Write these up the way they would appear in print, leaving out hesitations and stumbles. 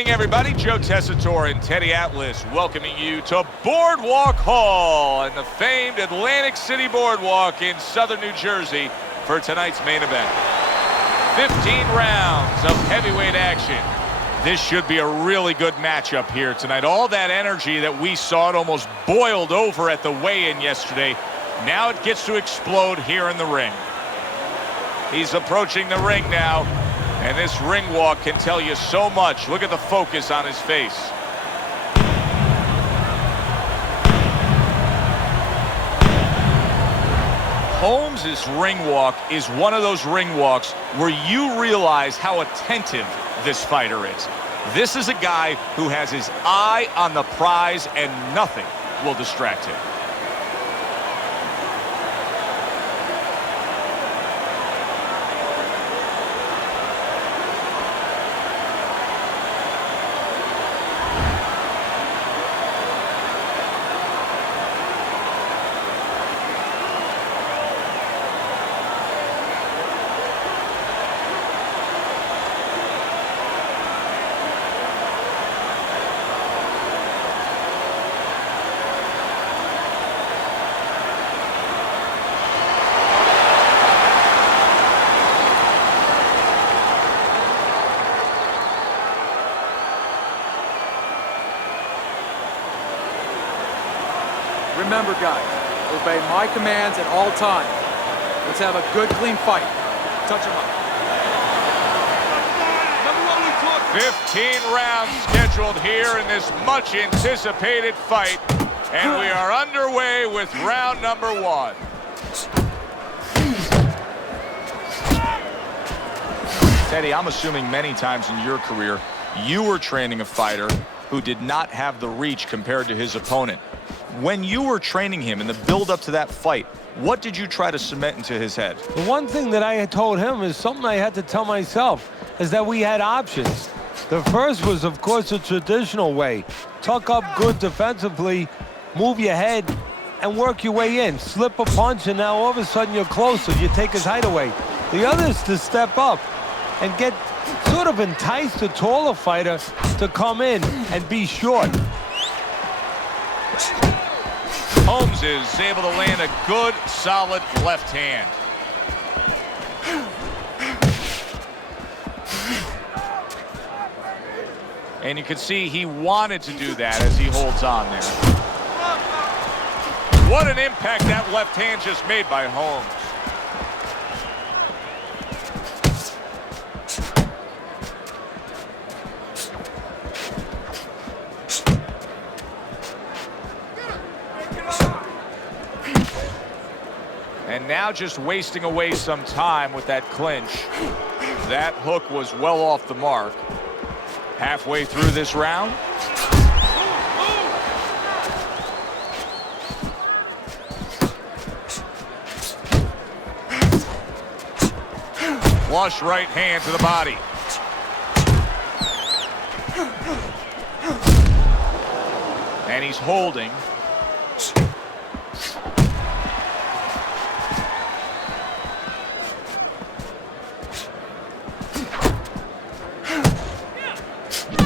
evening, everybody. Joe Tessitore and Teddy Atlas welcoming you to Boardwalk Hall and the famed Atlantic City Boardwalk in southern New Jersey for tonight's main event. 15 rounds of heavyweight action. This should be a really good matchup here tonight. All that energy that we saw, it almost boiled over at the weigh-in yesterday. Now it gets to explode here in the ring. He's approaching the ring now. And this ring walk can tell you so much. Look at the focus on his face. Holmes' ring walk is one of those ring walks where you realize how attentive this fighter is. This is a guy who has his eye on the prize and nothing will distract him. Remember, guys, obey my commands at all times. Let's have a good, clean fight. Touch him up. 15 rounds scheduled here in this much-anticipated fight. And we are underway with round number 1. Teddy, I'm assuming many times in your career, you were training a fighter who did not have the reach compared to his opponent. When you were training him in the build-up to that fight, what did you try to cement into his head? The one thing that I had told him is something I had to tell myself, is that we had options. The first was, of course, the traditional way. Tuck up good defensively, move your head, and work your way in. Slip a punch, and now all of a sudden you're closer. You take his height away. The other is to step up and get sort of entice the taller fighter to come in and be short. Holmes is able to land a good, solid left hand. And you can see he wanted to do that as he holds on there. What an impact that left hand just made by Holmes. And now just wasting away some time with that clinch. That hook was well off the mark. Halfway through this round. Flush right hand to the body. And he's holding.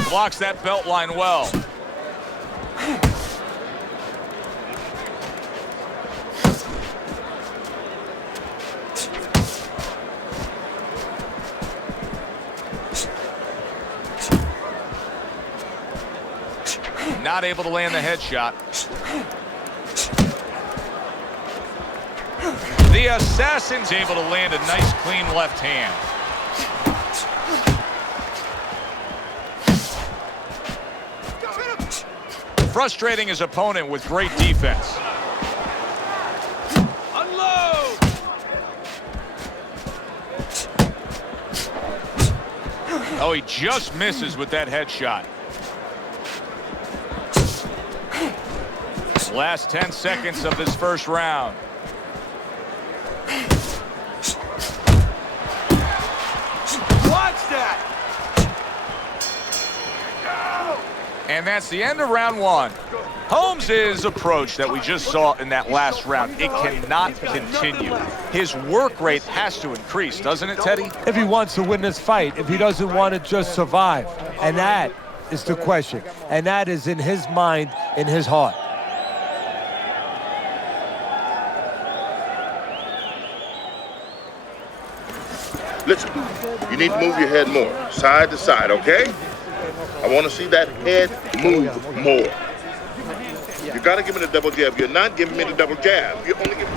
Blocks that belt line well. Not able to land the headshot. The Assassin's able to land a nice clean left hand. Frustrating his opponent with great defense. Unload! Oh, he just misses with that headshot. Last 10 seconds of this first round. Watch that! And that's the end of round 1. Holmes' approach that we just saw in that last round, it cannot continue. His work rate has to increase, doesn't it, Teddy? If he wants to win this fight, if he doesn't want to just survive. And that is the question. And that is in his mind, in his heart. Listen, you need to move your head more, side to side, okay? I want to see that head move more. You got to give me the double jab. You're not giving me the double jab. You're only giving...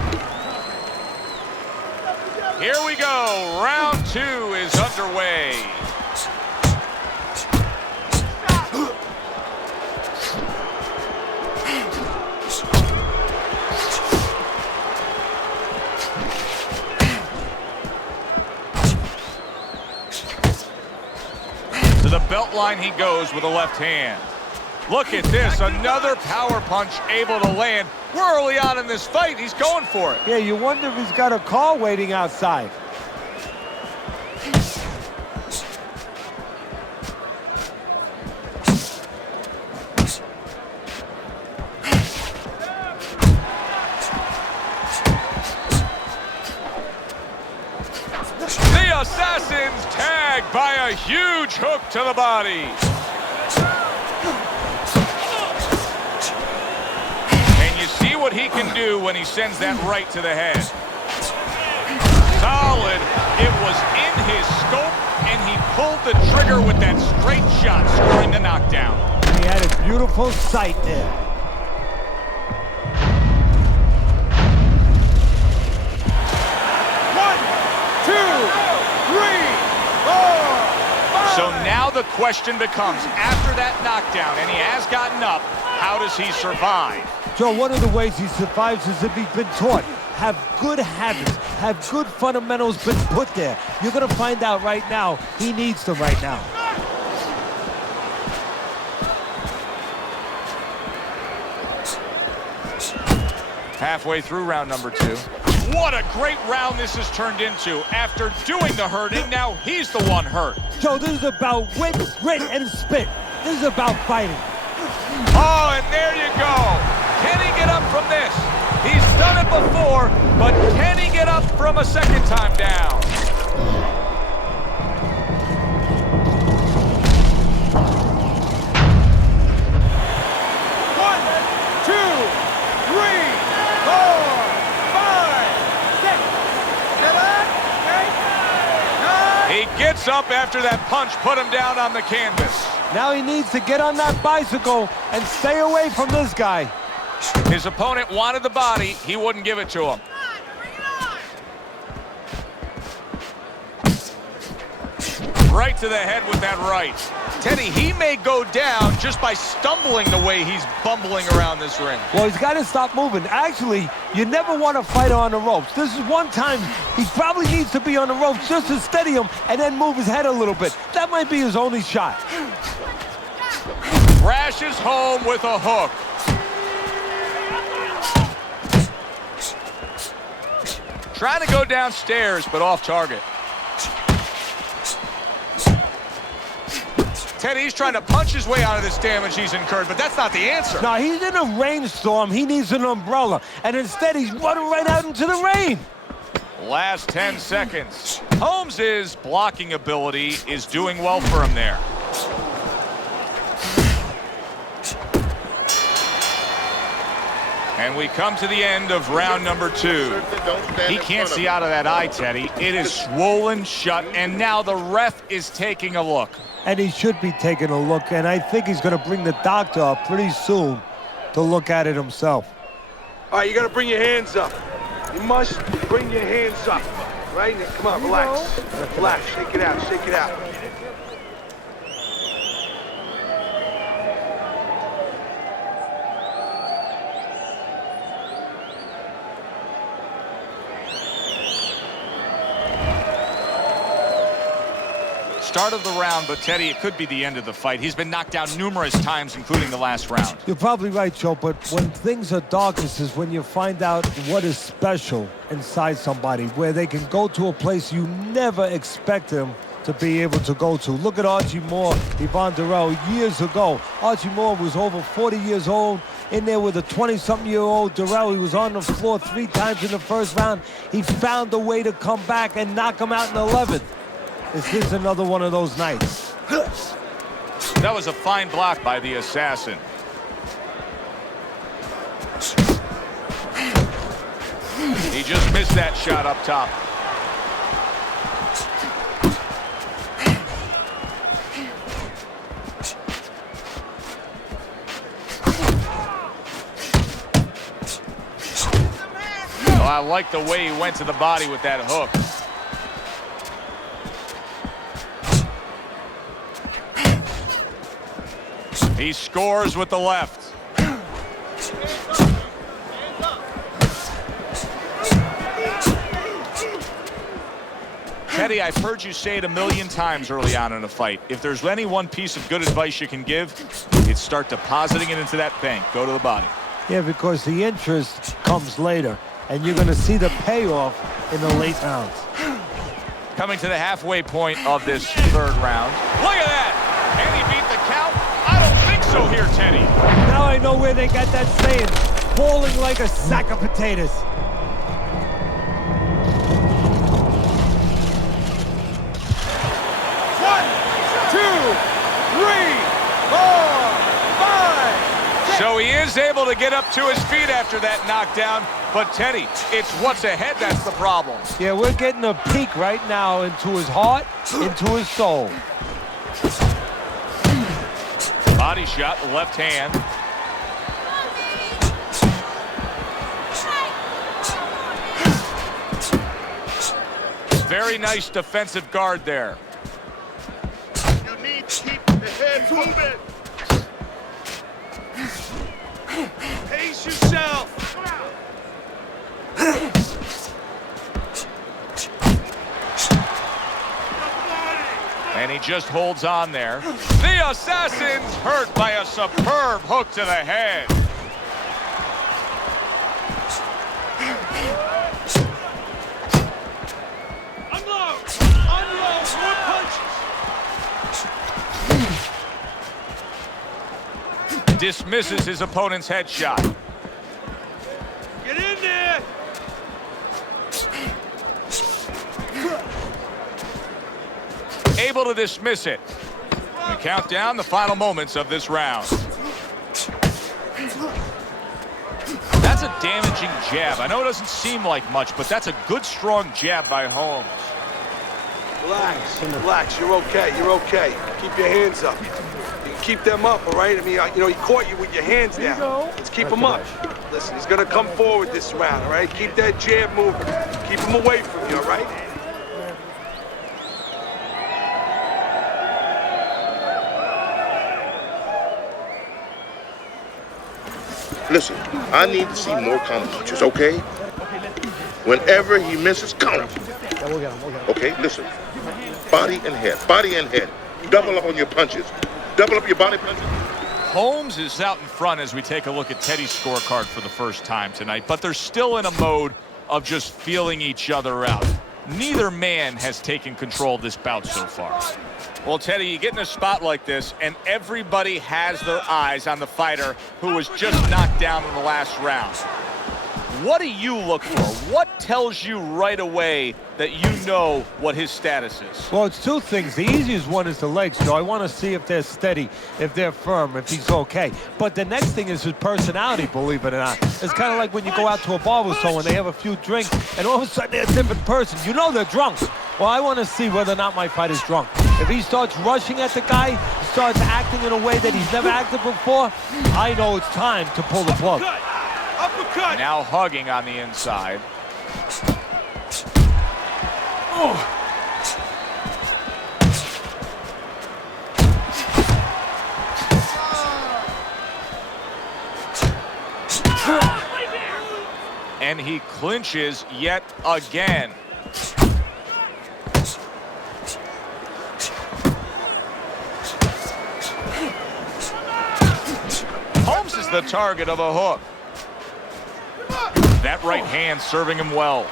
Here we go. Round 2 is underway. To the belt line he goes with a left hand. Look at this, another power punch able to land. We're early on in this fight, he's going for it. Yeah, you wonder if he's got a car waiting outside. The Assassins tagged by a huge hook to the body. And you see what he can do when he sends that right to the head. Solid. It was in his scope, and he pulled the trigger with that straight shot, scoring the knockdown. He had a beautiful sight there. So now the question becomes, after that knockdown, and he has gotten up, how does he survive? Joe, one of the ways he survives is if he's been taught. Have good habits, have good fundamentals been put there. You're going to find out right now, he needs them right now. Halfway through round number 2. What a great round this has turned into. After doing the hurting, now he's the one hurt. Joe, this is about wit, grit, and spit. This is about fighting. Oh, and there you go. Can he get up from this? He's done it before, but can he get up from a second time down? He gets up after that punch put him down on the canvas. Now he needs to get on that bicycle and stay away from this guy. His opponent wanted the body. He wouldn't give it to him. Right to the head with that right. Teddy, he may go down just by stumbling the way he's bumbling around this ring. Well, he's got to stop moving. Actually, you never want to fight on the ropes. This is one time he probably needs to be on the ropes just to steady him and then move his head a little bit. That might be his only shot. Crashes home with a hook. Trying to go downstairs, but off target. Teddy's trying to punch his way out of this damage he's incurred, but that's not the answer. No, he's in a rainstorm. He needs an umbrella. And instead, he's running right out into the rain. Last 10 seconds. Holmes' blocking ability is doing well for him there. And we come to the end of round number 2. He can't see out of that eye, Teddy. It is swollen shut, and now the ref is taking a look. And he should be taking a look, and I think he's going to bring the doctor up pretty soon to look at it himself. All right, you got to bring your hands up. You must bring your hands up. Right? Now, come on, relax. Relax, shake it out, shake it out. Start of the round, but Teddy, it could be the end of the fight. He's been knocked down numerous times, including the last round. You're probably right, Joe, but when things are darkest is when you find out what is special inside somebody, where they can go to a place you never expect them to be able to go to. Look at Archie Moore, Yvonne Durrell, years ago. Archie Moore was over 40 years old, in there with a 20-something-year-old Durrell. He was on the floor 3 times in the first round. He found a way to come back and knock him out in the 11th. Is this another one of those nights? That was a fine block by the assassin. He just missed that shot up top. Oh, I like the way he went to the body with that hook. He scores with the left. Teddy, I've heard you say it a million times early on in a fight. If there's any one piece of good advice you can give, it's start depositing it into that bank. Go to the body. Yeah, because the interest comes later, and you're going to see the payoff in the late rounds. Coming to the halfway point of this third round. Look at that! And he beat the count? I don't think so here, Teddy. Now I know where they got that saying, falling like a sack of potatoes. So he is able to get up to his feet after that knockdown. But, Teddy, it's what's ahead that's the problem. Yeah, we're getting a peek right now into his heart, into his soul. Body shot, the left hand. Very nice defensive guard there. You need to keep the head moving. Pace yourself. And he just holds on there. The assassin's hurt by a superb hook to the head. Unload. Unload. More punches. Dismisses his opponent's headshot. Get in there. Able to dismiss it. We count down the final moments of this round. That's a damaging jab. I know it doesn't seem like much, but that's a good, strong jab by Holmes. Relax. Relax. You're okay. You're okay. Keep your hands up. You can keep them up, all right? I mean, you know, he caught you with your hands down. Let's keep them up. Listen, he's going to come forward this round, all right? Keep that jab moving. Keep him away from you, all right? Listen, I need to see more counter punches, okay? Whenever he misses, counter. Okay, listen. Body and head, body and head. Double up on your punches. Double up your body punches. Holmes is out in front as we take a look at Teddy's scorecard for the first time tonight, but they're still in a mode of just feeling each other out. Neither man has taken control of this bout so far. Well, Teddy, you get in a spot like this, and everybody has their eyes on the fighter who was just knocked down in the last round. What do you look for? What tells you right away that you know what his status is? Well, it's two things. The easiest one is the legs. So I want to see if they're steady, if they're firm, if he's okay. But the next thing is his personality, believe it or not. It's kind of like when you go out to a bar with someone, they have a few drinks, and all of a sudden they're a different person. You know they're drunk. Well, I want to see whether or not my fighter's drunk. If he starts rushing at the guy, starts acting in a way that he's never acted before, I know it's time to pull the plug. Uppercut. Now hugging on the inside. And he clinches yet again. Holmes is the target of a hook. That right hand serving him well.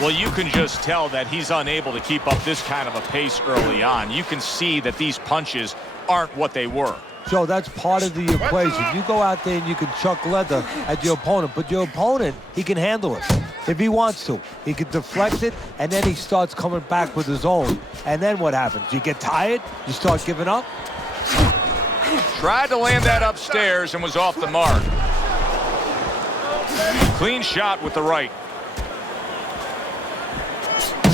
Well, you can just tell that he's unable to keep up this kind of a pace early on. You can see that these punches aren't what they were. Joe, that's part of the equation. You go out there and you can chuck leather at your opponent, but your opponent, he can handle it. If he wants to, he can deflect it, and then he starts coming back with his own. And then what happens? You get tired, you start giving up. Tried to land that upstairs and was off the mark. Clean shot with the right.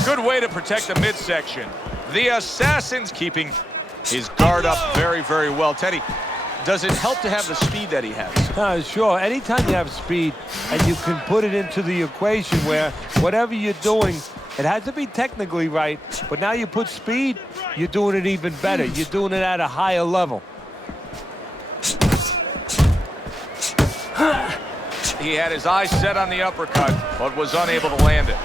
Good way to protect the midsection. The Assassin's keeping his guard up very, very well. Teddy, does it help to have the speed that he has? Sure. Anytime you have speed and you can put it into the equation where whatever you're doing, it has to be technically right, but now you put speed, you're doing it even better. You're doing it at a higher level. He had his eyes set on the uppercut, but was unable to land it.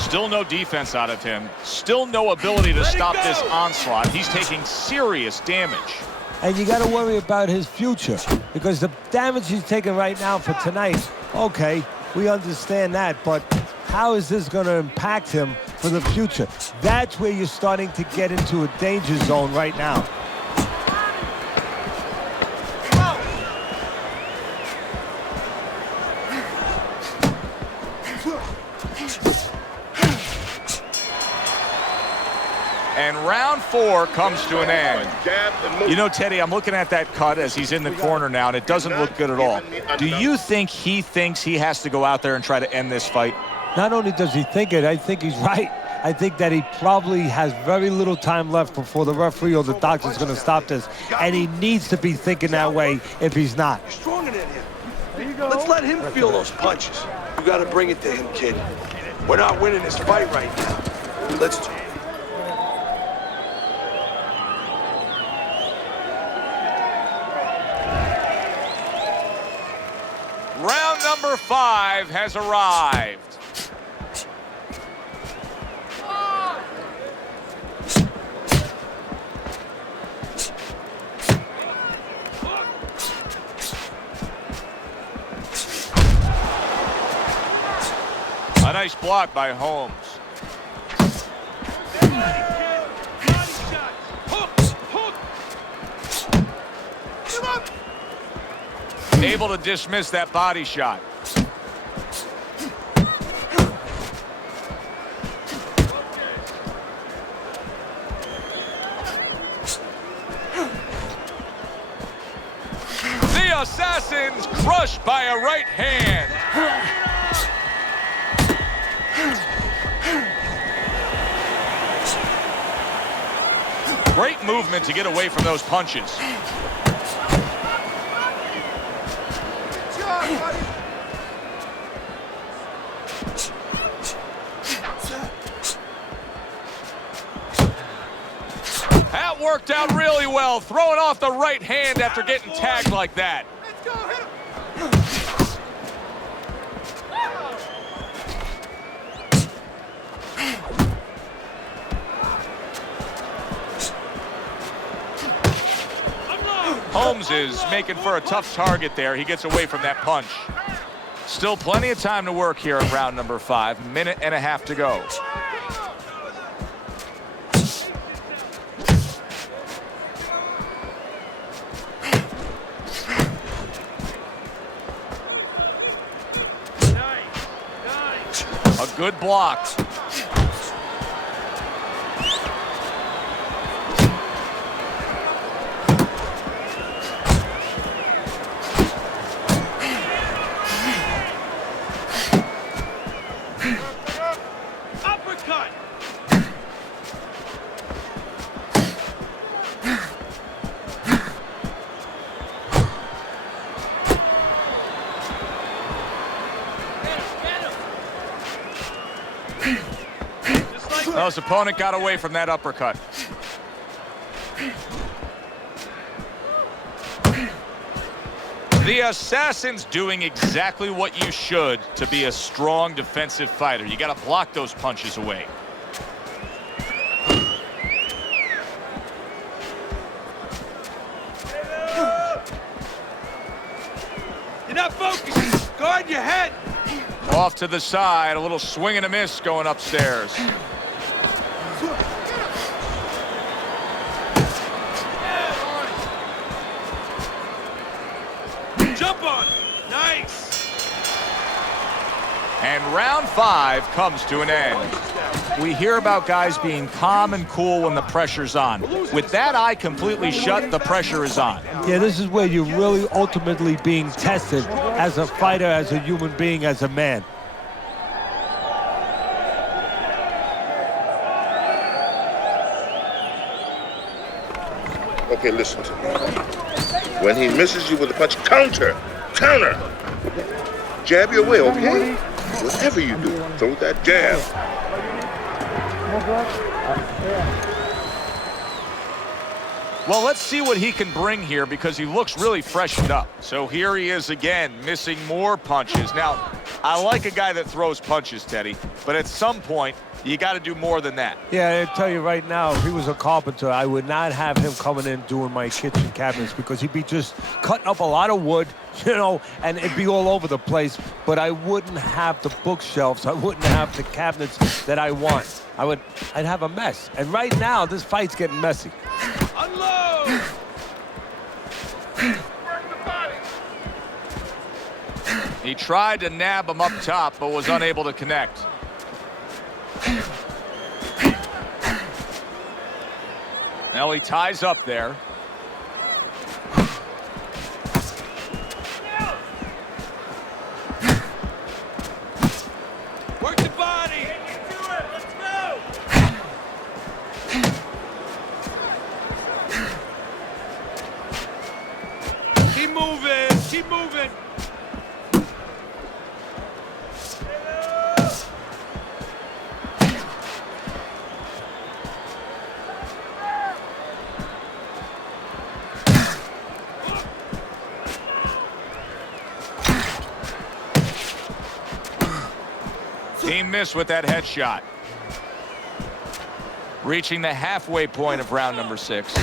Still no defense out of him. Still no ability to stop this onslaught. He's taking serious damage. And you got to worry about his future because the damage he's taking right now for tonight, okay, we understand that, but how is this going to impact him for the future? That's where you're starting to get into a danger zone right now. And round 4 comes to an end. You know, Teddy, I'm looking at that cut as he's in the corner now, and it doesn't look good at all. Do you think he thinks he has to go out there and try to end this fight? Not only does he think it, I think he's right. I think that he probably has very little time left before the referee or the doctor's going to stop this, and he needs to be thinking that way if he's not. You're stronger than him. Let's let him feel those punches. You got to bring it to him, kid. We're not winning this fight right now. Let's... Round number 5 has arrived. A nice block by Holmes. Able to dismiss that body shot. The Assassin's crushed by a right hand. Great movement to get away from those punches. That worked out really well, throwing off the right hand after getting tagged like that. Let's go, hit him. Holmes is making for a tough target there. He gets away from that punch. Still plenty of time to work here in round number 5. Minute and a half to go. A good block. Uppercut. Well, his opponent got away from that uppercut. The Assassin's doing exactly what you should to be a strong defensive fighter. You got to block those punches away. You're not focused. Guard your head. Off to the side, a little swing and a miss going upstairs. Jump on. Nice. And round 5 comes to an end. We hear about guys being calm and cool when the pressure's on. With that eye completely shut, the pressure is on. Yeah, this is where you're really ultimately being tested as a fighter, as a human being, as a man. Okay, listen to me. When he misses you with a punch, counter. Jab your way, okay? Whatever you do, throw that jab. Well, let's see what he can bring here because he looks really freshened up. So here he is again, missing more punches. Now, I like a guy that throws punches, Teddy, but at some point, you got to do more than that. Yeah, I tell you right now, if he was a carpenter, I would not have him coming in doing my kitchen cabinets because he'd be just cutting up a lot of wood, you know, and it'd be all over the place. But I wouldn't have the bookshelves. I wouldn't have the cabinets that I want. I'd have a mess. And right now, this fight's getting messy. Unload! He tried to nab him up top, but was unable to connect. Now he ties up there. Work the body! Let's go! Keep moving! Keep moving! He missed with that headshot. Reaching the halfway point of round number 6.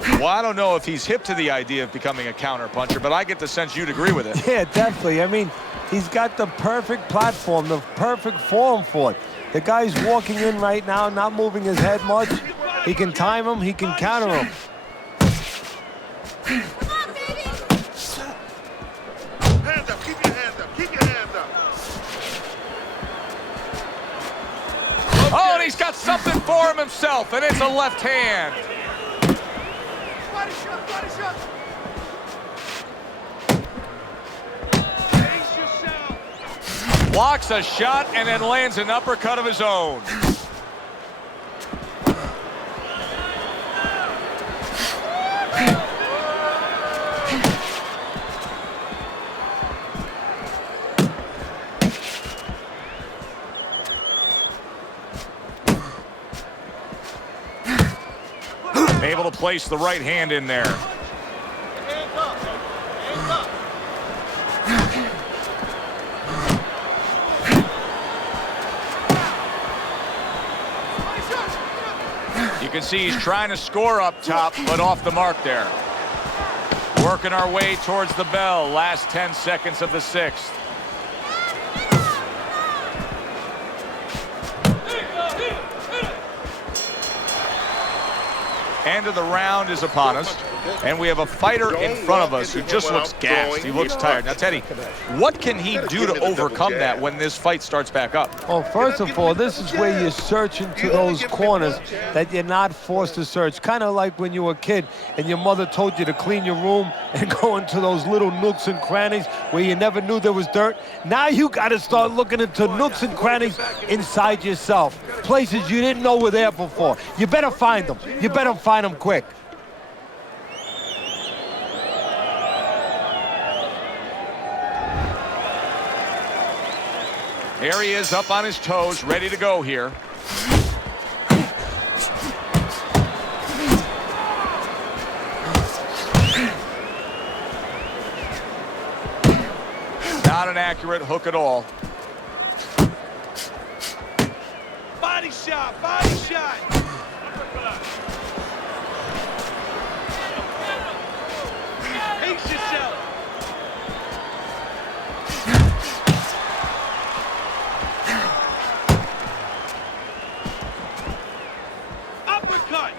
Well, I don't know if he's hip to the idea of becoming a counterpuncher, but I get the sense you'd agree with it. Yeah, definitely. I mean, he's got the perfect platform, the perfect form for it. The guy's walking in right now, not moving his head much. He can time him, he can counter him. Hands up, keep your hands up, keep your hands up. Oh, and he's got something for him himself, and it's a left hand. Body shot, body shot! Pace yourself! Blocks a shot and then lands an uppercut of his own. Able to place the right hand in there. Hands up! Hands up! You can see he's trying to score up top, but off the mark there. Working our way towards the bell. Last 10 seconds of the 6th. End of the round is upon us, and we have a fighter in front of us who just looks gassed. He looks tired. Now, Teddy, what can he do to overcome that when this fight starts back up? Well, first of all, this is where you search into those corners that you're not forced to search. Kind of like when you were a kid and your mother told you to clean your room and go into those little nooks and crannies where you never knew there was dirt. Now you got to start looking into nooks and crannies inside yourself, places you didn't know were there before. You better find them. You better find them quick. Here he is up on his toes, ready to go here. Not an accurate hook at all. Body shot! Body shot! Pace yourself! Uppercut!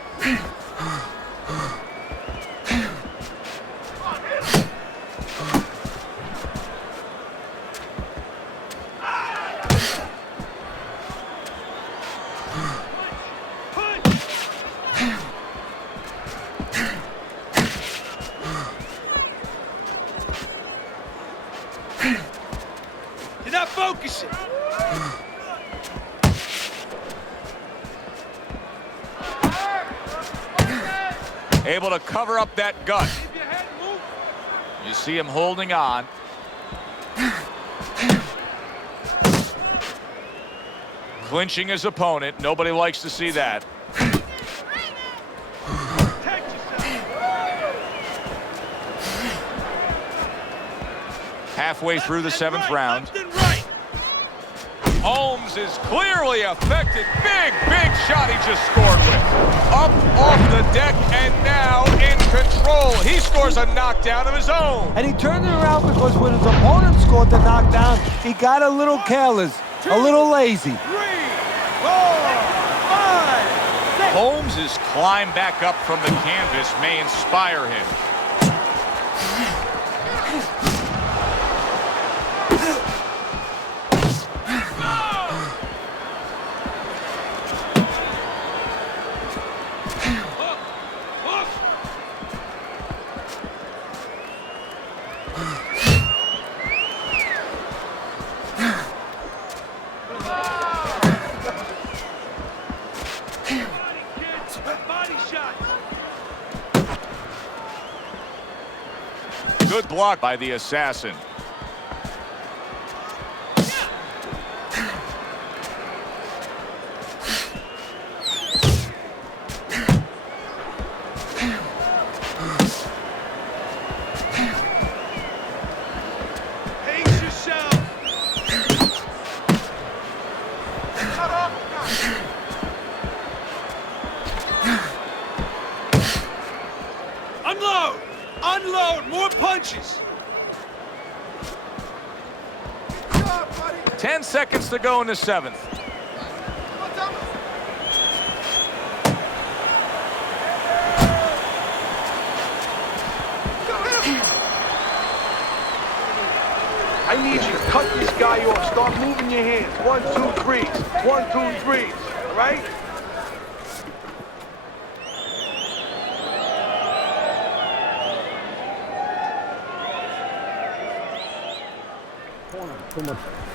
focusing. Able to cover up that gut. You see him holding on. Clinching his opponent. Nobody likes to see that. Halfway through the 7th round. Holmes is clearly affected. Big shot he just scored with. Up off the deck and now in control. He scores a knockdown of his own. And he turned it around because when his opponent scored the knockdown, he got a little careless, a little lazy. 3, 4, 5, 6. Holmes' climb back up from the canvas may inspire him. Good block by the assassin. Pace yourself. Unload! Unload! More punches! 10 seconds to go in the 7th. I need you to cut this guy off. Start moving your hands. 1, 2, 3s. 1, 2, 3s. All right?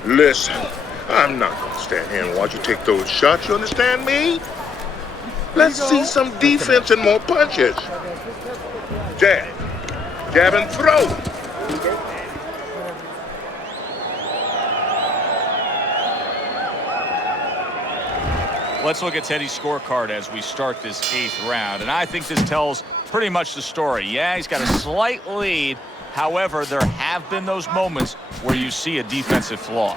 Listen, I'm not going to stand here and watch you take those shots. You understand me? Let's see some defense and more punches. Jab. Jab and throw. Let's look at Teddy's scorecard as we start this 8th round. And I think this tells pretty much the story. Yeah, he's got a slight lead. However, there have been those moments where you see a defensive flaw.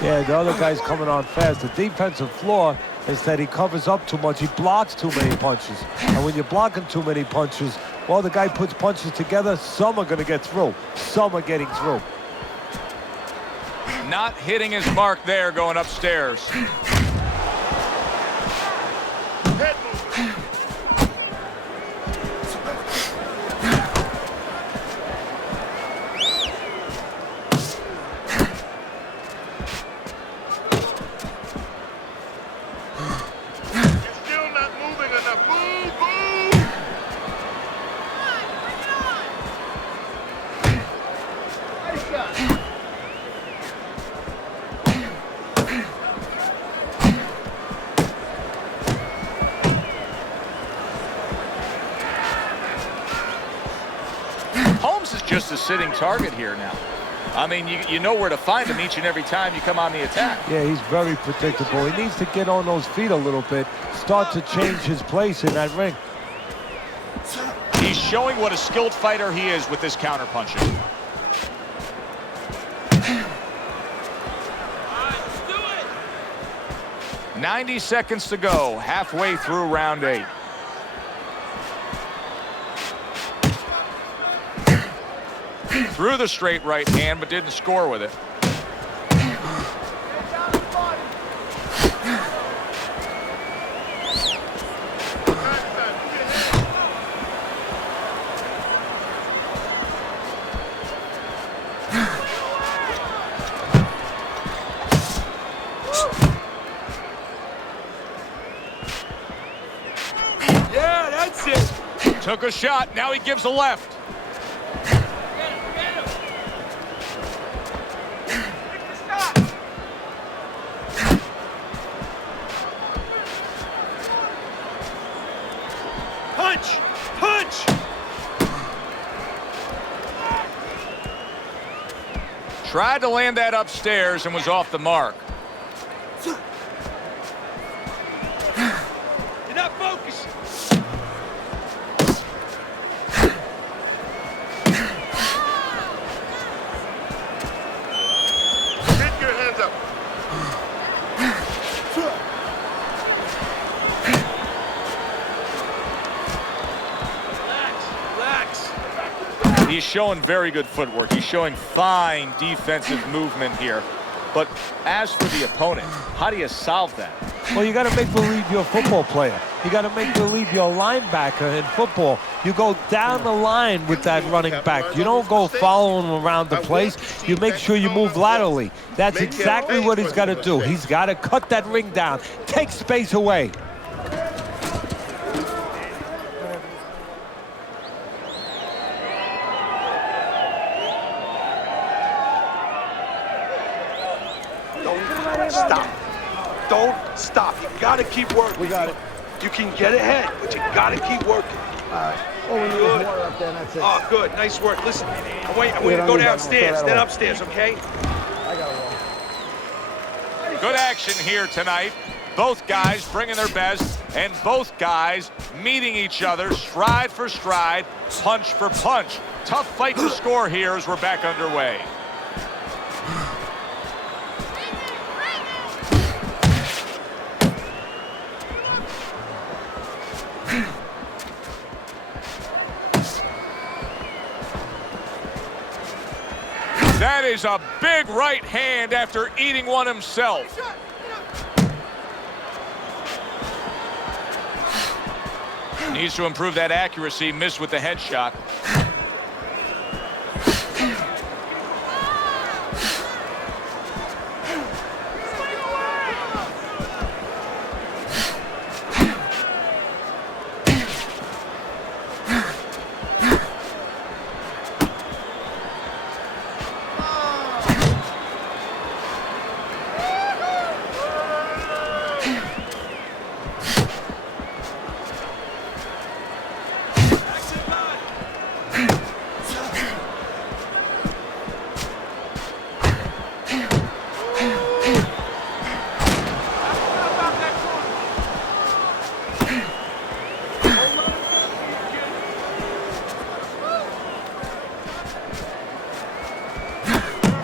Yeah, the other guy's coming on fast. The defensive flaw is that he covers up too much. He blocks too many punches. And when you're blocking too many punches, well, the guy puts punches together. Some are going to get through. Some are getting through. Not hitting his mark there going upstairs. Head movement. Holmes is just a sitting target here now. I mean, you know where to find him each and every time you come on the attack. Yeah, he's very predictable. He needs to get on those feet a little bit, start to change his place in that ring. He's showing what a skilled fighter he is with this counterpunching. 90 seconds to go, halfway through round 8. Threw the straight right hand, but didn't score with it. Yeah, that's it. Took a shot, now he gives a left. Tried to land that upstairs and was off the mark. You're not focused. Get your hands up. Relax. He's showing very good footwork. He's showing fine defensive movement here. But as for the opponent, how do you solve that? Well, you got to make believe you're a football player. You got to make believe you're a linebacker in football. You go down the line with that running back. You don't go following him around the place. You make sure you move laterally. That's exactly what he's got to do. He's got to cut that ring down, take space away. Don't stop. Don't stop. You gotta keep working. We got it. You can get ahead, but you gotta keep working. All right. Well, we need Good. water up there, and that's it. Oh, good. Nice work. Listen, I want you to don't go need that. downstairs, We'll throw then that upstairs, okay? I got it. Good action here tonight. Both guys bringing their best, and both guys meeting each other stride for stride, punch for punch. Tough fight to score here as we're back underway. That is a big right hand after eating one himself. Needs to improve that accuracy. Missed with the headshot.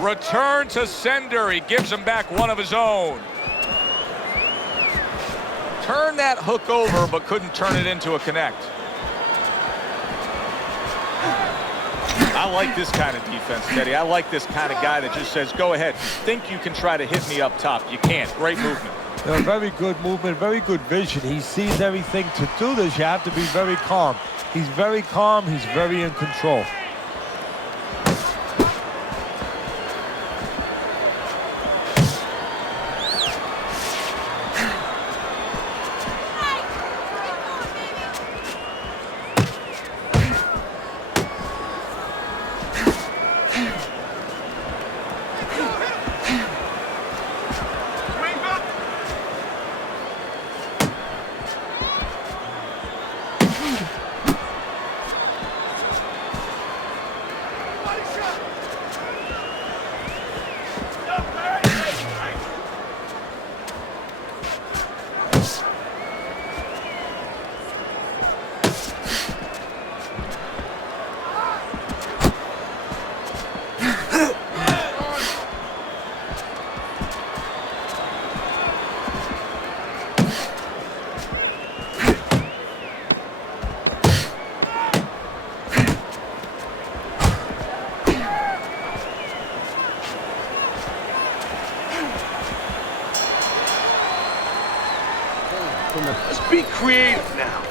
Return to sender. He gives him back one of his own. Turned that hook over, but couldn't turn it into a connect. I like this kind of defense, Teddy. I like this kind of guy that just says, go ahead. Think you can try to hit me up top. You can't. Great movement. Very good movement, very good vision. He sees everything. To do this, you have to be very calm. He's very calm. He's very in control. Let's be creative now.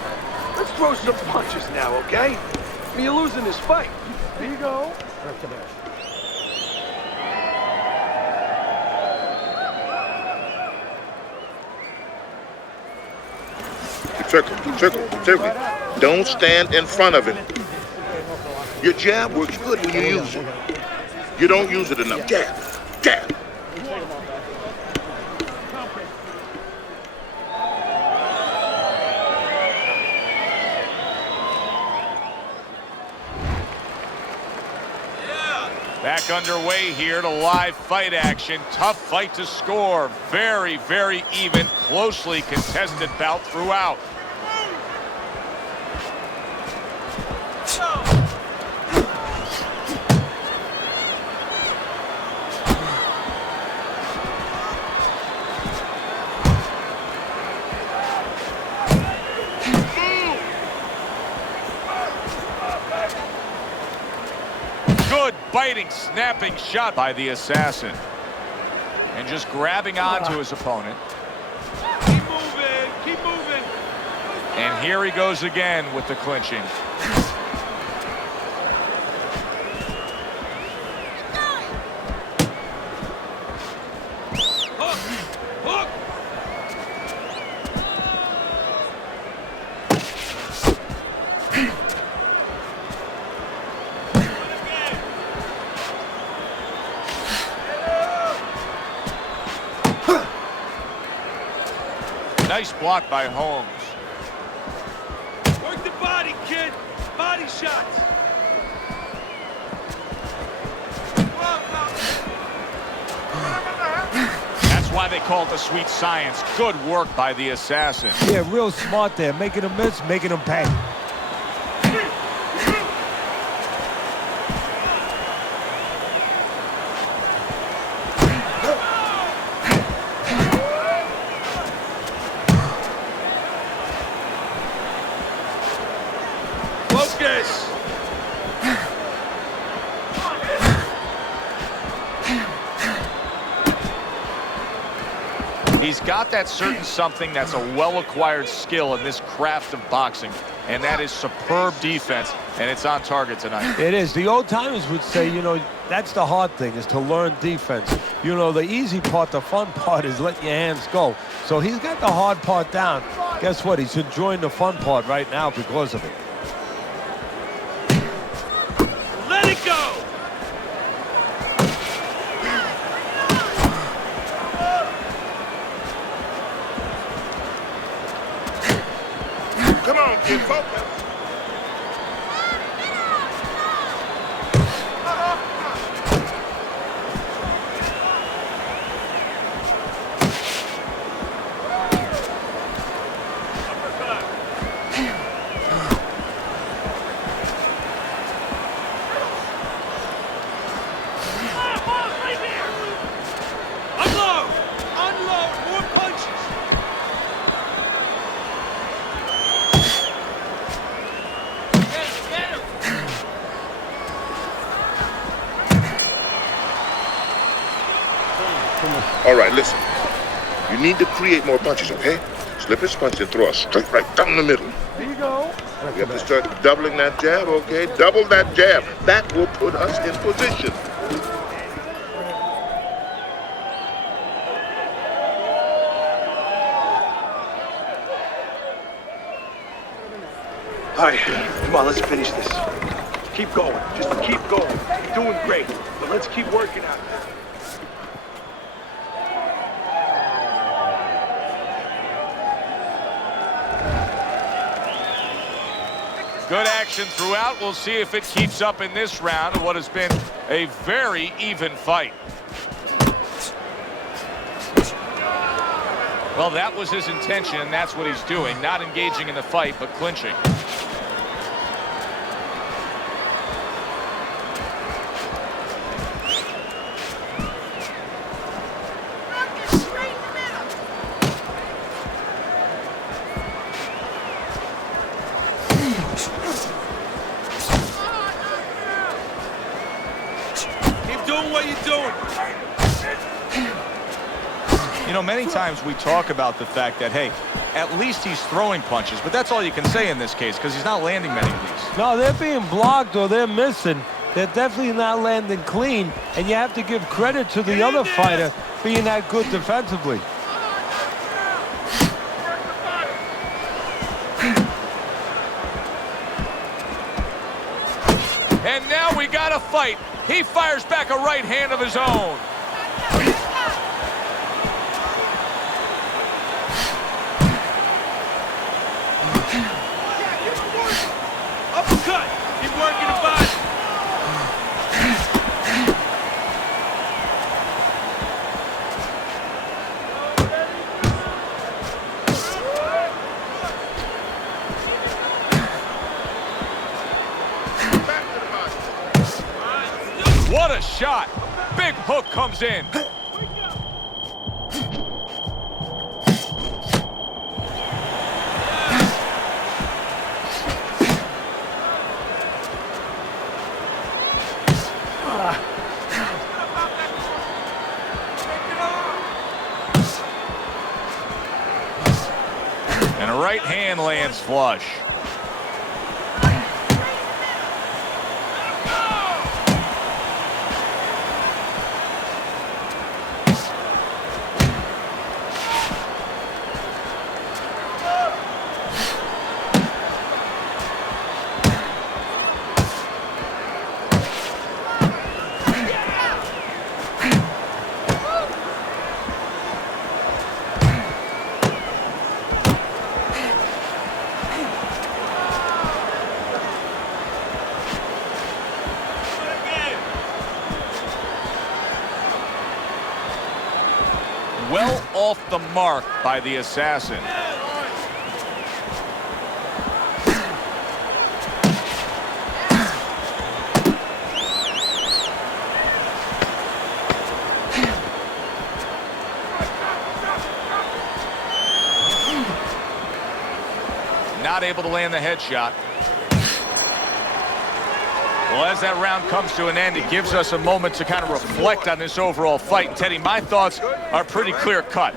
Let's throw some punches now, okay? I mean, you're losing this fight. There you go. Right to there. Circle. Don't stand in front of him. Your jab works good when you use it. You don't use it enough. Jab. Back underway here to live fight action. Tough fight to score. Very, very even, closely contested bout throughout. Good biting, snapping shot by the assassin. And just grabbing onto his opponent. Keep moving, keep moving. And here he goes again with the clinching. Hook, hook. Nice block by Holmes. Work the body, kid. Body shots. That's why they call it the sweet science. Good work by the assassin. Yeah, real smart there. Making him miss, making him pay. Focus. He's got that certain something that's a well-acquired skill in this craft of boxing, and that is superb defense, and it's on target tonight. It is. The old timers would say, you know, that's the hard thing, is to learn defense. You know, the easy part, the fun part is letting your hands go. So he's got the hard part down. Guess what? He's enjoying the fun part right now because of it. Let it go. Come on, kid, focus. Unload. Unload. More punches. All right, listen. You need to create more punches, okay? Slip his punch and throw a straight right down the middle. There you go. You have to start doubling that jab, okay? Double that jab. That will put us in position. All right, come on, let's finish this. Keep going. Just keep going. You're doing great. But let's keep working out. Good action throughout. We'll see if it keeps up in this round of what has been a very even fight. Well, that was his intention, and that's what he's doing. Not engaging in the fight, but clinching. Keep doing what you're doing. You know, many times we talk about the fact that, hey, at least he's throwing punches, but that's all you can say in this case because he's not landing many of these. No, they're being blocked or they're missing. They're definitely not landing clean, and you have to give credit to the other fighter being that good defensively. And now we got a fight. He fires back a right hand of his own. Uppercut. Keep working the body. big hook comes in. And a right hand lands flush. Well off the mark by the assassin. Not able to land the headshot. Well, as that round comes to an end, it gives us a moment to kind of reflect on this overall fight. And Teddy, my thoughts are pretty clear-cut.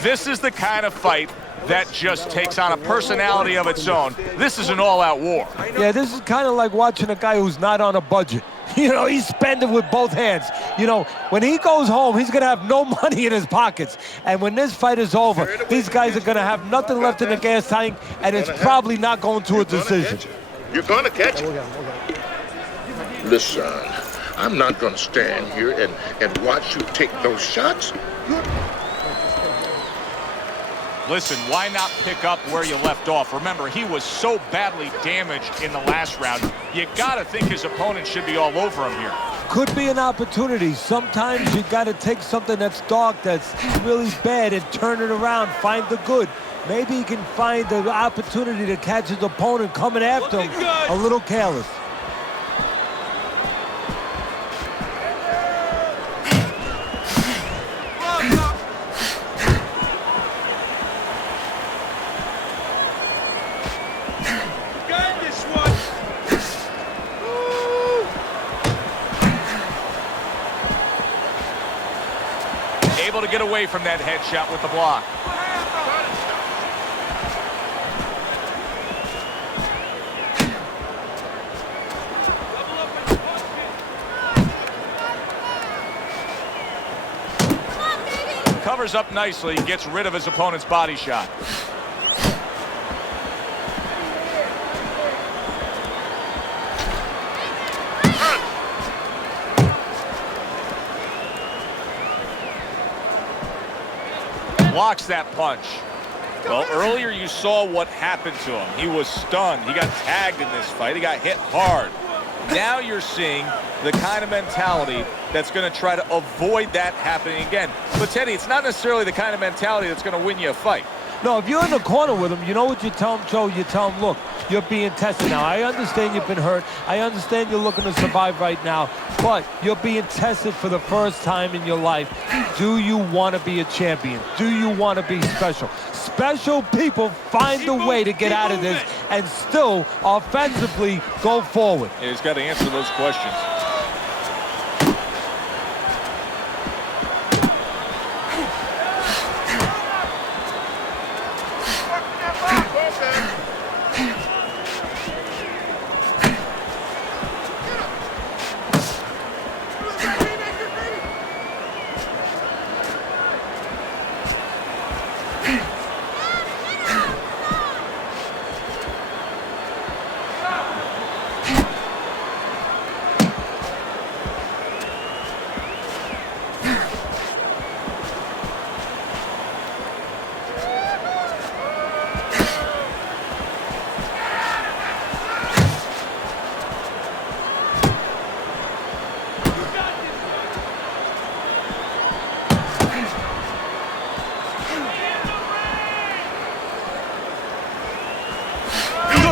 This is the kind of fight that just takes on a personality of its own. This is an all-out war. Yeah, this is kind of like watching a guy who's not on a budget. You know, he's spending with both hands. You know, when he goes home, he's going to have no money in his pockets. And when this fight is over, these guys are going to have nothing left in the gas tank, and it's probably not going to a decision. You're going to catch it. Listen, I'm not going to stand here and watch you take those shots. Listen, why not pick up where you left off? Remember, he was so badly damaged in the last round. You got to think his opponent should be all over him here. Could be an opportunity. Sometimes you got to take something that's dark, that's really bad, and turn it around, find the good. Maybe he can find the opportunity to catch his opponent coming after him a little careless. Able to get away from that headshot with the block. Covers up nicely, gets rid of his opponent's body shot. Blocks that punch. Well, earlier you saw what happened to him. He was stunned. He got tagged in this fight. He got hit hard. Now you're seeing the kind of mentality that's going to try to avoid that happening again. But, Teddy, it's not necessarily the kind of mentality that's going to win you a fight. No, if you're in the corner with him, you know what you tell him, Joe? You tell him, look, you're being tested now. I understand you've been hurt. I understand you're looking to survive right now, but you're being tested for the first time in your life. Do you want to be a champion? Do you want to be special? Special people find a way to get out of this and still offensively go forward. Yeah, he's got to answer those questions.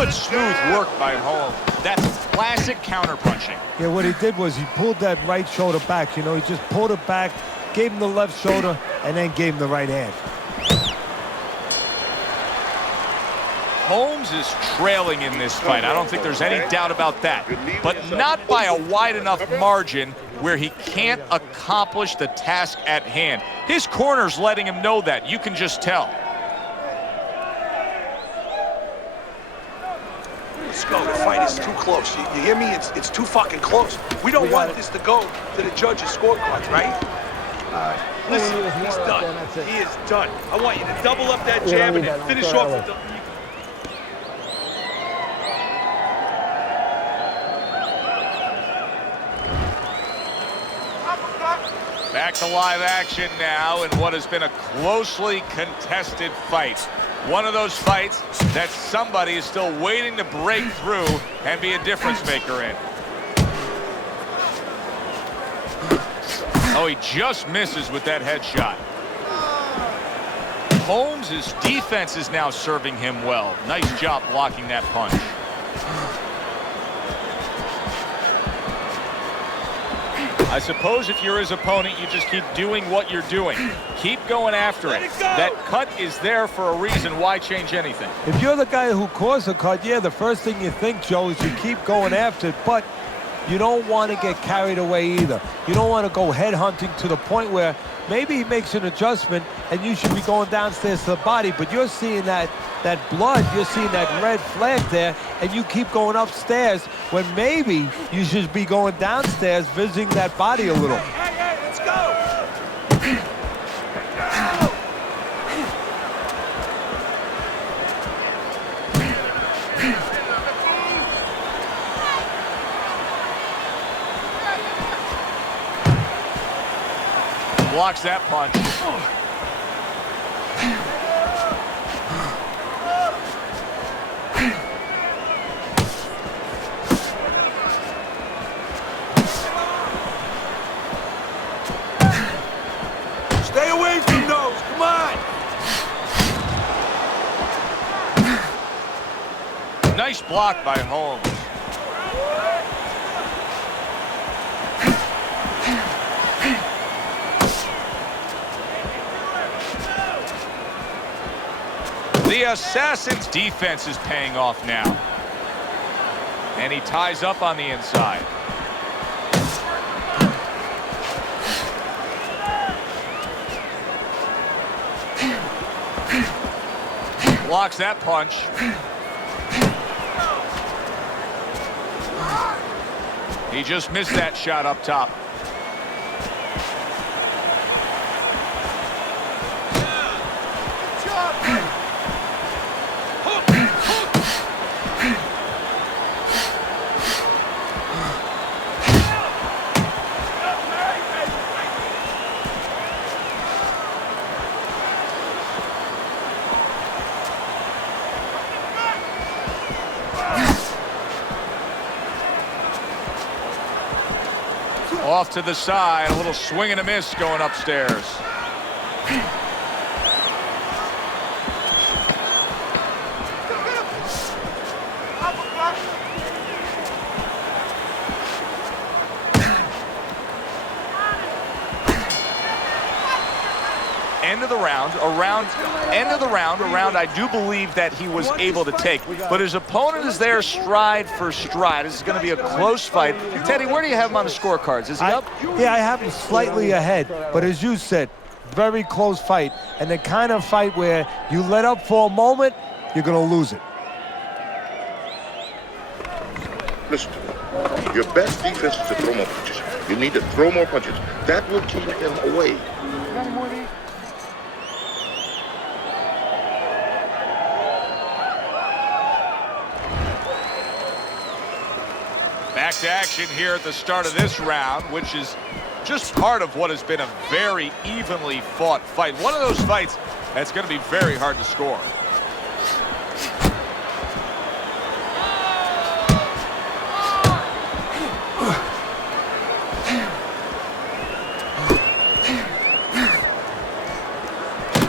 Good smooth work by Holmes. That's classic counterpunching. Yeah, what he did was he pulled that right shoulder back. You know, he just pulled it back, gave him the left shoulder, and then gave him the right hand. Holmes is trailing in this fight. I don't think there's any doubt about that. But not by a wide enough margin where he can't accomplish the task at hand. His corner's letting him know that. You can just tell. Let's go. The fight is too close. You hear me? It's too fucking close. We don't want this to go to the judges' scorecards, right? Listen, he's done. He is done. I want you to double up that jab and then finish off with the... Back to live action now in what has been a closely contested fight. One of those fights that somebody is still waiting to break through and be a difference maker in. Oh, he just misses with that headshot. Holmes' defense is now serving him well. Nice job blocking that punch. I suppose if you're his opponent, you just keep doing what you're doing. Keep going after it. That cut is there for a reason. Why change anything? If you're the guy who caused the cut, yeah, the first thing you think, Joe, is you keep going after it, but you don't want to get carried away either. You don't want to go head hunting to the point where maybe he makes an adjustment and you should be going downstairs to the body, but you're seeing that blood, you're seeing that red flag there, and you keep going upstairs when maybe you should be going downstairs visiting that body a little. Hey, let's go! Blocks that punch. Stay away from those, come on! Nice block by Holmes. The Assassin's defense is paying off now. And he ties up on the inside. Blocks that punch. He just missed that shot up top. Off to the side, a little swing and a miss going upstairs. End of the round, a round I do believe that he was able to take. But his opponent is there stride for stride. This is going to be a close fight. Teddy, where do you have him on the scorecards? Is he up? Yeah, I have him slightly ahead. But as you said, very close fight. And the kind of fight where you let up for a moment, you're going to lose it. Listen to me. Your best defense is to throw more punches. You need to throw more punches. That will keep him away. Back to action here at the start of this round, which is just part of what has been a very evenly fought fight. One of those fights that's going to be very hard to score.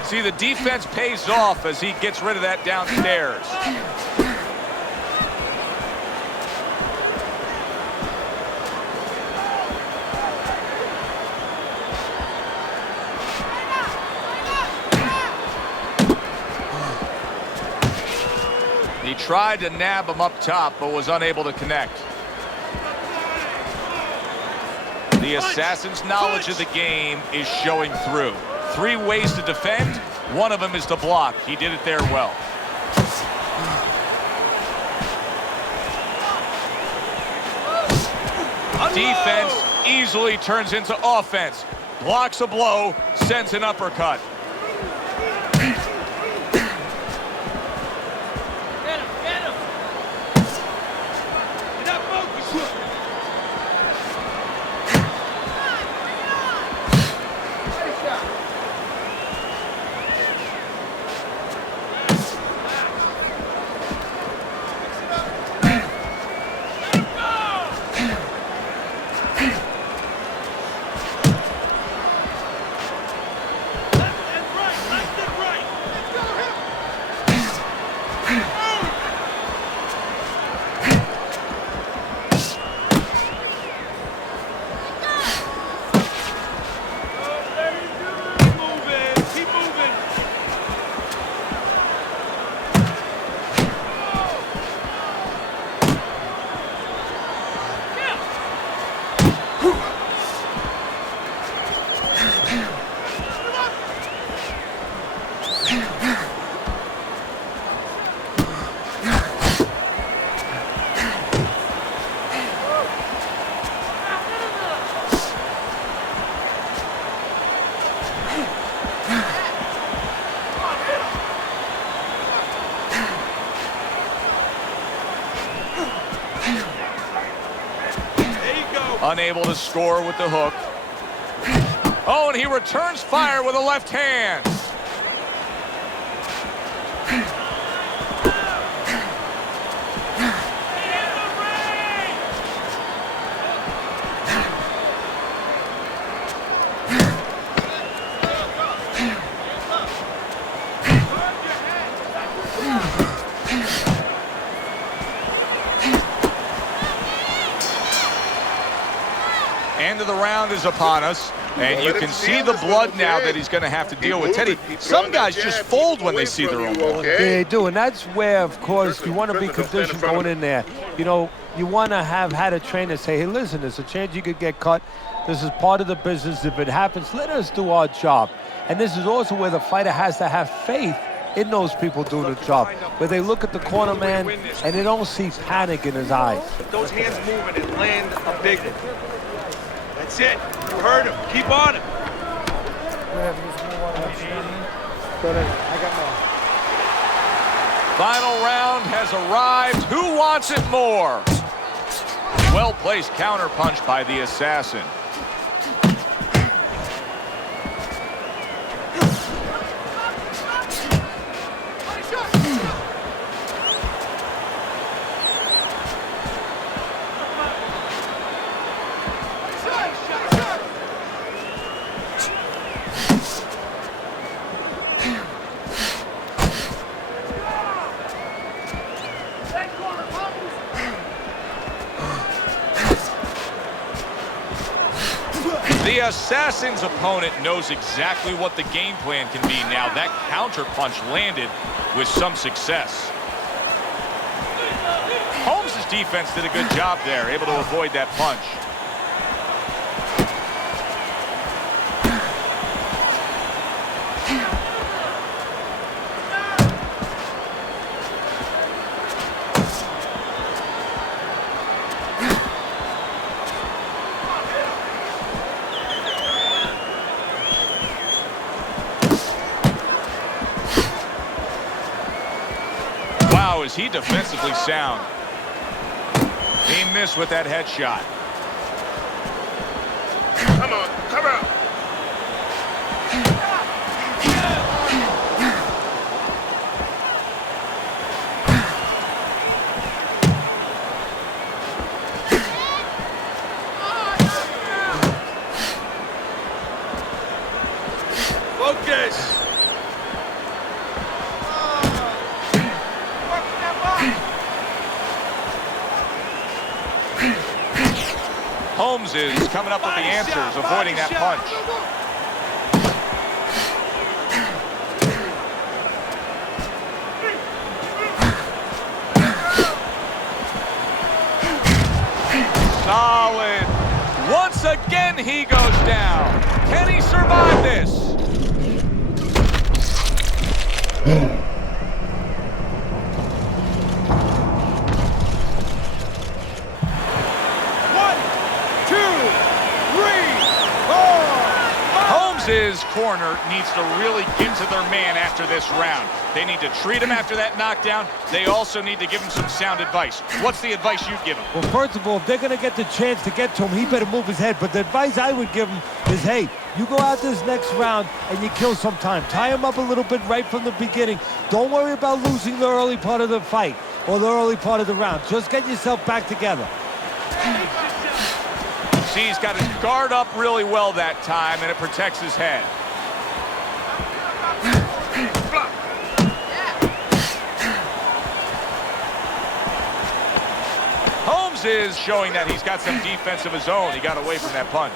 See, the defense pays off as he gets rid of that downstairs. tried to nab him up top, but was unable to connect. The Assassin's knowledge of the game is showing through. 3 ways to defend. One of them is to block. He did it there well. Defense easily turns into offense. Blocks a blow, sends an uppercut. Unable to score with the hook. Oh, and he returns fire with a left hand. End of the round is upon us, and you can see the blood now that he's going to have to deal with. Teddy, some guys just fold when they see their own blood. Yeah, they do, and that's where, of course, you want to be conditioned going in there. You know, you want to have had a trainer say, hey, listen, there's a chance you could get cut. This is part of the business. If it happens, let us do our job. And this is also where the fighter has to have faith in those people doing the job, where they look at the corner man and they don't see panic in his eyes. Those hands moving and land a big one. That's it. You heard him. Keep on him. I got more. Final round has arrived. Who wants it more? Well-placed counterpunch by the Assassin. The Assassin's opponent knows exactly what the game plan can be now. That counter punch landed with some success. Holmes' defense did a good job there, able to avoid that punch. Wow, is he defensively sound. He missed with that headshot. Come on, come on. Focus. Holmes is coming up with the answers, avoiding that punch. And he goes down. Can he survive this? Holmes' corner needs to really get to their man after this round. They need to treat him after that knockdown. They also need to give him some sound advice. What's the advice you'd give him? Well, first of all, if they're going to get the chance to get to him, he better move his head. But the advice I would give him is, hey, you go out this next round and you kill some time. Tie him up a little bit right from the beginning. Don't worry about losing the early part of the fight or the early part of the round. Just get yourself back together. See, he's got his guard up really well that time, and it protects his head. Holmes is showing that he's got some defense of his own. He got away from that punch.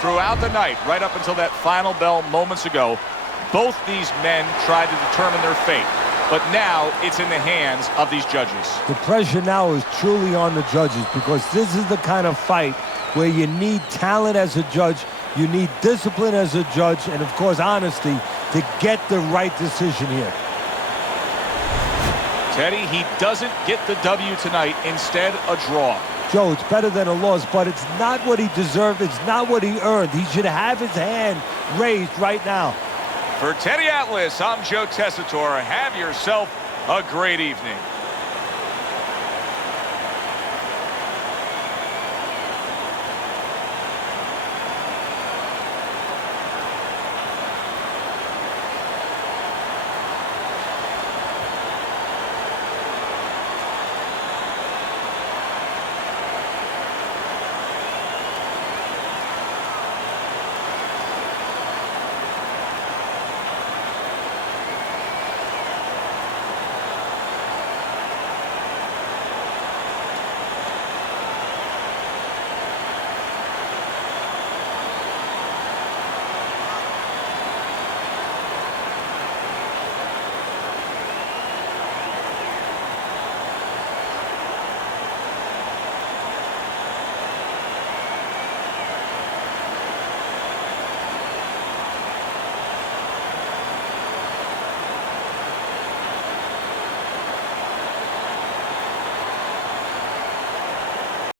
Throughout the night, right up until that final bell moments ago, both these men tried to determine their fate. But now it's in the hands of these judges. The pressure now is truly on the judges because this is the kind of fight where you need talent as a judge, you need discipline as a judge, and of course honesty to get the right decision here. Teddy, he doesn't get the W tonight, instead a draw. Joe, it's better than a loss, but it's not what he deserved, it's not what he earned. He should have his hand raised right now. For Teddy Atlas, I'm Joe Tessitore. Have yourself a great evening.